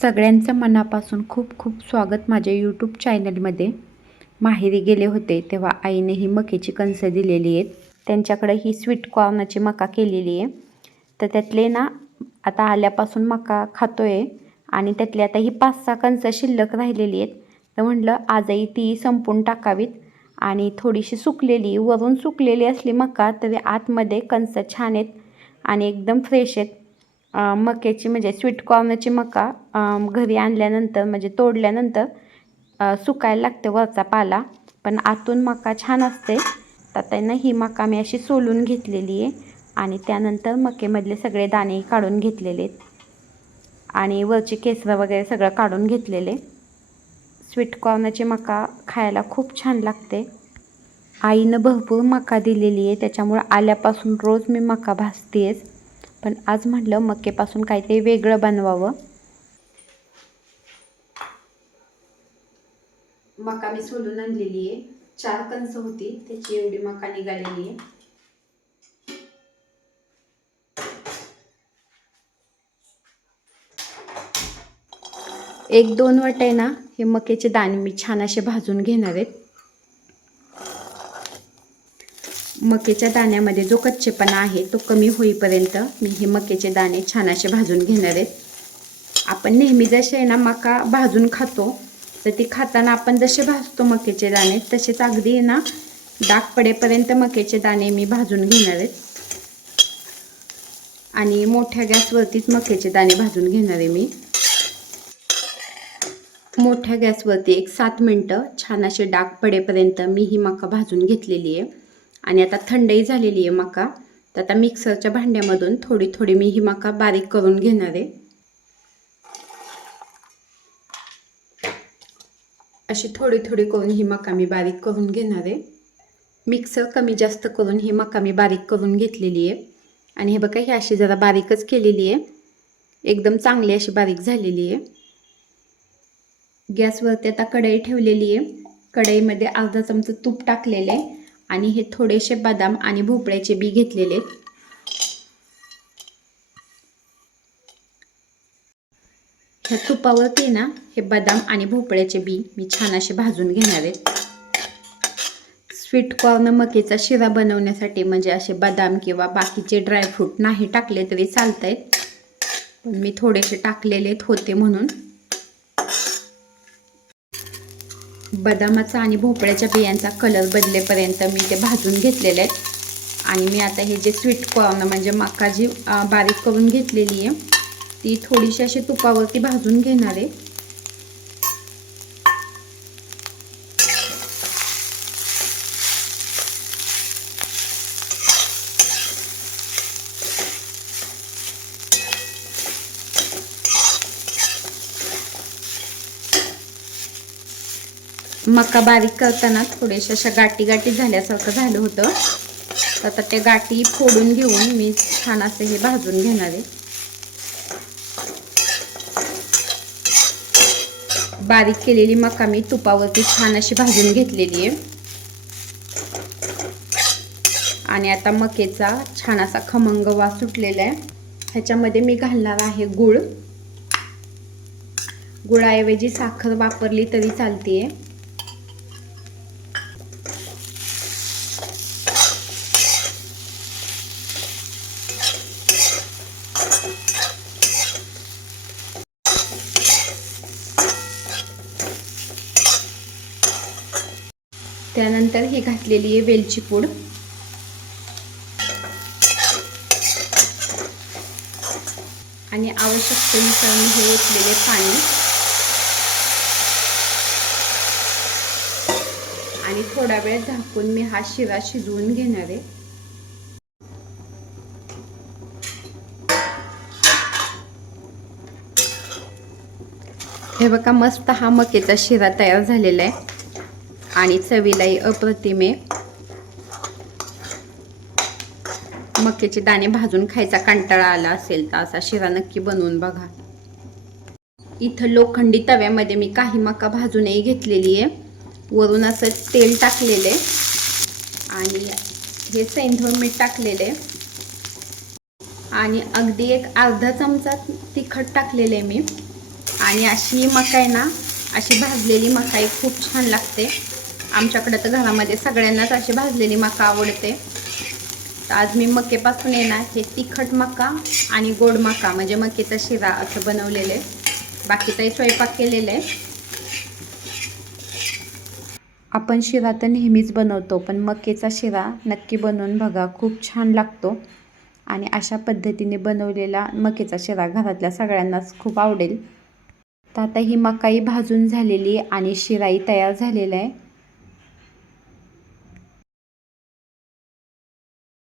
सगळ्यांचं मनापासून खूप खूप स्वागत माझ्या यूट्यूब चॅनलमध्ये. माहेरी गेले होते तेव्हा आईने ही मक्याची कणसं दिलेली आहेत. त्यांच्याकडे ही स्वीट कॉर्नची मका केलेली आहे. तर त्यातले ना आता आल्यापासून मका खातोय आणि त्यातले आता ही 5-6 कणसं शिल्लक राहिलेली आहेत. तर म्हटलं आजही ती संपून टाकावीत. आणि थोडीशी सुकलेली, वरून सुकलेली असली मका तरी आतमध्ये कणसं छान आहेत आणि एकदम फ्रेश आहेत. मक्याची म्हणजे स्वीट कॉर्नची मका घरी आणल्यानंतर म्हणजे तोडल्यानंतर सुकायला लागते वरचा पाला, पण आतून मका छान असते. तर त्यांना ही मका मी अशी सोलून घेतलेली आहे आणि त्यानंतर मक्यामधले सगळे दाणे काढून घेतलेले आहेत आणि वरची केसरं वगैरे सगळं काढून घेतलेले. स्वीट कॉर्नची मका खायला खूप छान लागते. आईनं भरपूर मका दिलेली आहे, त्याच्यामुळे आल्यापासून रोज मी मका भाजतेच. पण आज म्हटलं मक्यापासून काहीतरी वेगळं बनवावं. मका मी सोलून आणलेली आहे. 4 कणसं होती त्याची एवढी मका निघालेली आहे. एक 2 वाटे ना हे मक्याचे दाणे मी छान असे भाजून घेणार आहेत. मक्याच्या दाण्यामध्ये जो कच्चेपणा आहे तो कमी होईपर्यंत मी हे मक्याचे दाणे छान असे भाजून घेणार आहेत. आपण नेहमी जसे ना मका भाजून खातो तर ती खाताना आपण जसे भाजतो मक्याचे दाणे तसेच अगदी ना डाग पडेपर्यंत मक्याचे दाणे मी भाजून घेणार आहेत. आणि मोठ्या गॅसवरतीच मक्याचे दाणे भाजून घेणार आहे मी. मोठ्या गॅसवरती एक 7 मिनटं छान असे डाग पडेपर्यंत मी ही मका भाजून घेतलेली आहे. आणि आता थंडही झालेली आहे मका. तर आता मिक्सरच्या भांड्यामधून थोडी थोडी मी ही मका बारीक करून घेणार आहे. अशी थोडी थोडी करून ही मका मी बारीक करून घेणार आहे. मिक्सर कमी जास्त करून ही मका मी बारीक करून घेतलेली आहे. आणि हे बघा ही अशी जरा बारीकच केलेली आहे, एकदम चांगली अशी बारीक झालेली आहे. गॅसवरती आता कढई ठेवलेली आहे. कढईमध्ये अर्धा चमचा तूप टाकलेले आहे आणि हे थोडेसे बदाम आणि भोपळ्याचे बी घेतलेले आहेत. ह्या तुपावरती ना हे बदाम आणि भोपळ्याचे बी मी छान असे भाजून घेणार आहेत. स्वीट कॉर्न मक्याचा शिरा बनवण्यासाठी म्हणजे असे बदाम किंवा बाकीचे ड्रायफ्रूट नाही टाकले तरी चालत आहेत, पण मी थोडेसे टाकलेले होते म्हणून. बदामाचा आणि भोपळ्याच्या बियांचा कलर बदलेपर्यंत मी ते भाजून घेतलेले आहेत. आणि मी आता हे जे स्वीट कॉर्न म्हणजे मका जी बारीक करून घेतलेली आहे ती थोडीशी अशी तुपावरती भाजून घेणार आहे. मका बारीक करताना थोडेशा अशा गाठी गाठी झाल्यासारखं झालं होतं. तर आता त्या गाठी फोडून घेऊन मी छान असे हे भाजून घेणार आहे. बारीक केलेली मका मी तुपावरती छान अशी भाजून घेतलेली आहे. आणि आता मकेचा छान असा खमंग वास सुटलेला आहे. ह्याच्यामध्ये मी घालणार आहे गूळ. गुळाऐवजी साखर वापरली तरी चालते. त्यानंतर ही घातलेली आहे वेलची पूड. आणि आवश्यकतेनुसार मी हे ओतलेले पाणी आणि थोडा वेळ झाकून मी हा शिरा शिजवून घेणार आहे. हे बघा मस्त हा मक्याचा शिरा तयार झालेला आहे आणि चवीलाही अप्रतिम आहे. मक्याचे दाणे भाजून खायचा कंटाळा आला असेल तर असा शिरा नक्की बनवून बघा. इथं लोखंडी तव्यामध्ये मी काही मका भाजूनही घेतलेली आहे. वरून असं तेल टाकलेले आणि हे सैंधव मीठ टाकलेले आणि अगदी एक अर्धा चमचा तिखट टाकलेले मी आणि अशी मकाई ना, अशी भाजलेली मकाई खूप छान लागते. आमच्याकडे तर घरामध्ये सगळ्यांनाच अशी भाजलेली मका आवडते. तर आज मी मकेपासून येणार हे तिखट मका आणि गोड मका म्हणजे मकेचा शिरा असं बनवलेलं आहे. बाकीचाही स्वयंपाक केलेला आहे. आपण शिरा तर नेहमीच बनवतो, पण मकेचा शिरा नक्की बनवून बघा, खूप छान लागतो. आणि अशा पद्धतीने बनवलेला मकेचा शिरा घरातल्या सगळ्यांनाच खूप आवडेल. तर आता ही मकाई भाजून झालेली आणि शिराई तयार झालेला आहे.